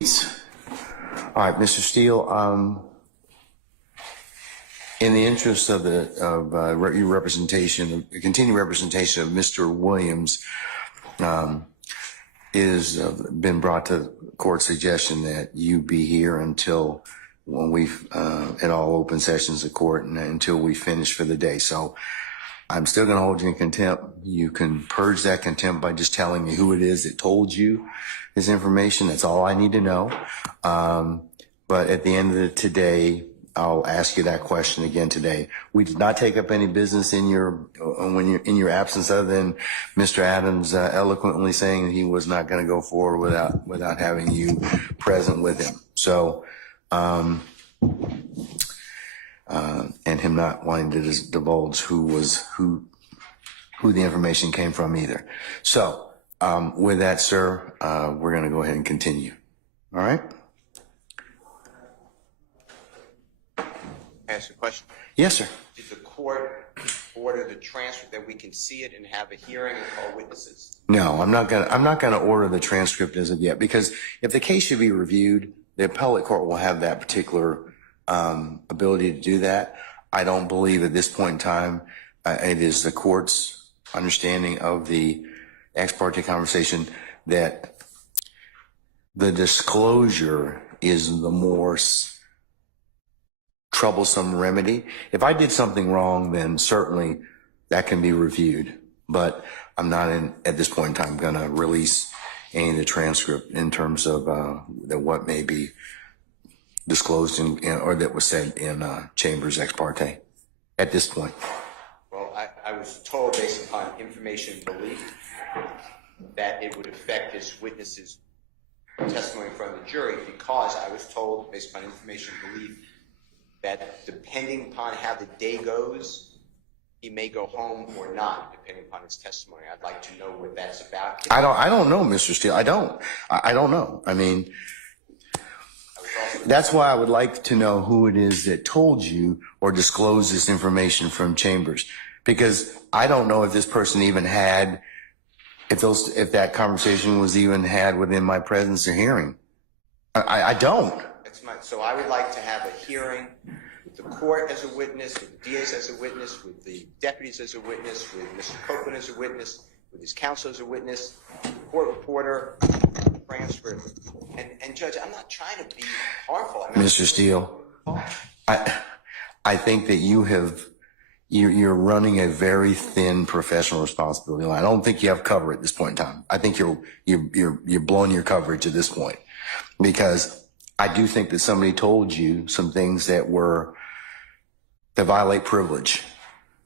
All right, Mr. Steele, in the interest of your representation, continued representation of Mr. Williams, is been brought to court suggestion that you be here until when we've in all open sessions of court and until we finish for the day. So I'm still going to hold you in contempt. You can purge that contempt by just telling me who it is that told you this information. That's all I need to know. But at the end of today, I'll ask you that question again today. We did not take up any business in your absence, other than Mr. Adams eloquently saying he was not going to go forward without having you present with him. So, and him not wanting to divulge who the information came from either. So, with that, sir, we're going to go ahead and continue. All right. Ask a question. Yes, sir. Did the court order the transcript that we can see it and have a hearing and call witnesses? No, I'm not gonna order the transcript as of yet, because if the case should be reviewed, the appellate court will have that particular ability to do that. I don't believe at this point in time it is the court's understanding of the ex parte conversation that the disclosure is the more troublesome remedy. If I did something wrong, then certainly that can be reviewed. But I'm not at this point in time going to release any of the transcript in terms of what may be disclosed or that was said in Chambers ex parte at this point. Well, I was told based upon information belief that it would affect this witness's testimony in front of the jury, because I was told based upon information belief that depending upon how the day goes, he may go home or not, depending upon his testimony. I'd like to know what that's about. I don't know, Mr. Steele. I don't know. I mean, that's why I would like to know who it is that told you or disclosed this information from Chambers, because I don't know if this person even had, if that conversation was even had within my presence or hearing. I don't. So I would like to have a hearing with the court as a witness, with the DAs as a witness, with the deputies as a witness, with Mr. Copeland as a witness, with his counsel as a witness, court reporter, transcript. And Judge, I'm not trying to be harmful. Mr. Steele, I think that you're running a very thin professional responsibility line. I don't think you have cover at this point in time. I think you're blowing your coverage at this point, because I do think that somebody told you some things that violate privilege.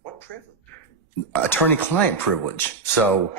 What privilege? Attorney-client privilege. So,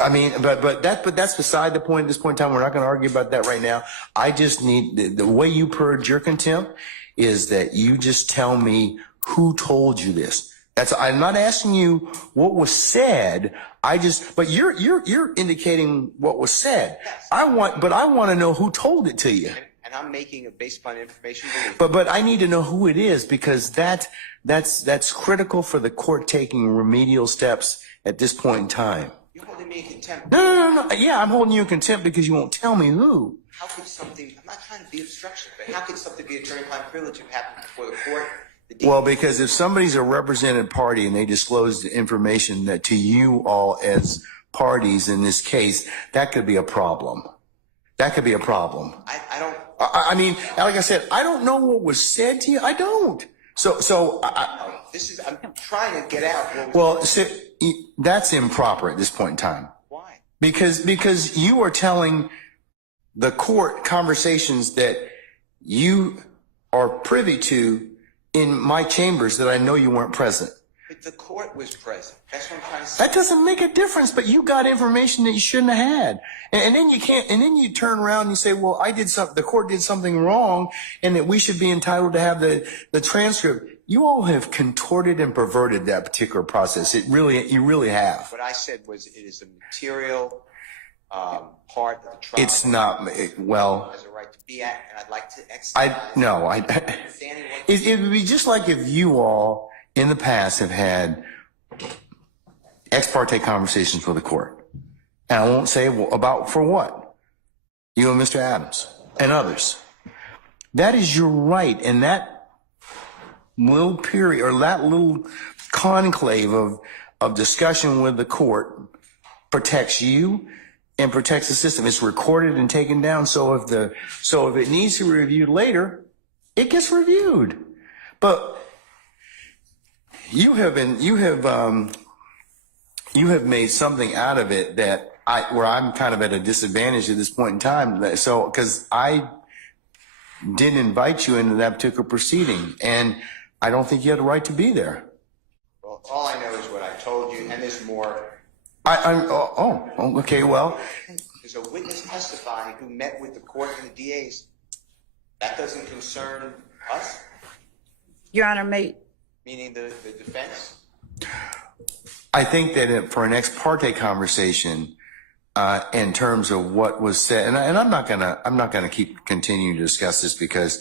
I mean, but that's beside the point at this point in time. We're not going to argue about that right now. I just need, the way you purge your contempt is that you just tell me who told you this. I'm not asking you what was said. But you're indicating what was said. Yes. I want to know who told it to you. And I'm making it based upon information. But I need to know who it is, because that's critical for the court taking remedial steps at this point in time. You're holding me in contempt. No. Yeah, I'm holding you in contempt because you won't tell me who. How could something, I'm not trying to be obstruction, but how could something be attorney-client privilege if it happened before the court? Well, because if somebody's a represented party and they disclose the information that to you all as parties in this case, that could be a problem. That could be a problem. I don't. I mean, like I said, I don't know what was said to you. I don't. I'm trying to get out. Well, that's improper at this point in time. Why? Because you are telling the court conversations that you are privy to in my chambers that I know you weren't present. But the court was present. That's what I'm trying to say. That doesn't make a difference, but you got information that you shouldn't have had. And then you turn around and you say, well, the court did something wrong and that we should be entitled to have the transcript. You all have contorted and perverted that particular process. You really have. What I said was it is a material part of the trial. It's not, well. Has a right to be at, and I'd like to exercise. It would be just like if you all in the past have had ex parte conversations with the court. And I won't say about for what. You and Mr. Adams and others. That is your right. And that little period or that little conclave of discussion with the court protects you and protects the system. It's recorded and taken down. So if it needs to be reviewed later, it gets reviewed. But you have made something out of it that where I'm kind of at a disadvantage at this point in time. So, because I didn't invite you into that particular proceeding, and I don't think you had a right to be there. Well, all I know is what I told you, and there's more. Okay, well. There's a witness testifying who met with the court and the DAs. That doesn't concern us? Your Honor, Meaning the defense? I think that for an ex parte conversation, in terms of what was said, and I'm not gonna keep continuing to discuss this because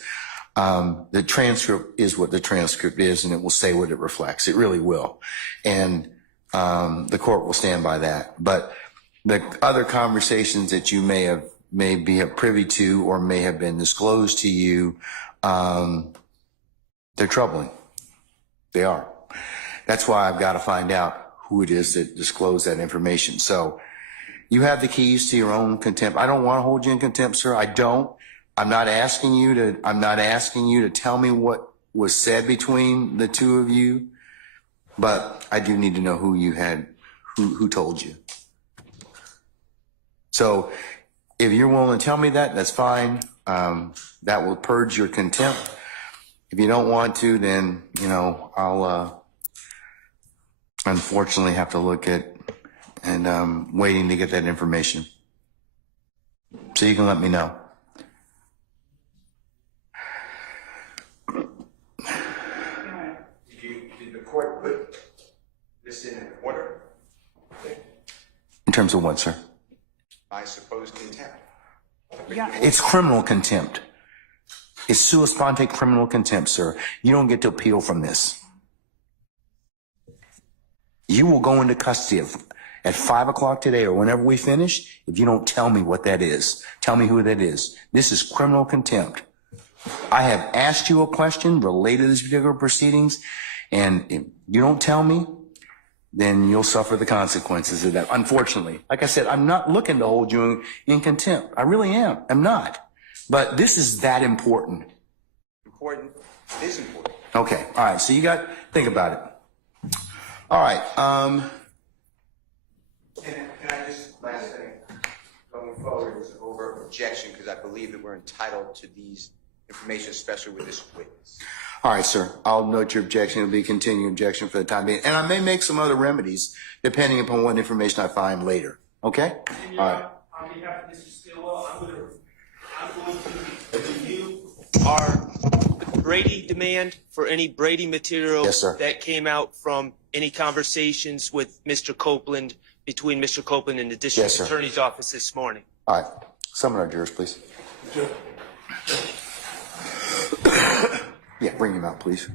the transcript is what the transcript is, and it will say what it reflects. It really will, and the court will stand by that. But the other conversations that you may be privy to or may have been disclosed to you, they're troubling. They are. That's why I've got to find out who it is that disclosed that information. So you have the keys to your own contempt. I don't want to hold you in contempt, sir. I don't. I'm not asking you to tell me what was said between the two of you, but I do need to know who told you. So if you're willing to tell me that, that's fine. That will purge your contempt. If you don't want to, then, I'll, unfortunately have to look at and waiting to get that information. So you can let me know. Did the court put this in an order? In terms of what, sir? I suppose contempt. It's criminal contempt. It's sua sponte criminal contempt, sir. You don't get to appeal from this. You will go into custody at 5 o'clock today or whenever we finish if you don't tell me what that is. Tell me who that is. This is criminal contempt. I have asked you a question related to this particular proceedings, and if you don't tell me, then you'll suffer the consequences of that. Unfortunately, like I said, I'm not looking to hold you in contempt. I really am. I'm not. But this is that important. Important. It is important. Okay. All right. So think about it. All right. Can I just, last thing, going forward, is over objection, because I believe that we're entitled to these information, especially with this witness. All right, sir. I'll note your objection. It'll be a continuing objection for the time being. And I may make some other remedies depending upon what information I find later. Okay? And all right. On behalf of Mr. Stillwell, I'm going to review our Brady demand for any Brady material Yes, sir. that came out from any conversations with Mr. Copeland, between Mr. Copeland and the District Yes, sir. Attorney's Office this morning. All right. Summon our jurors, please. Yeah, bring him out, please.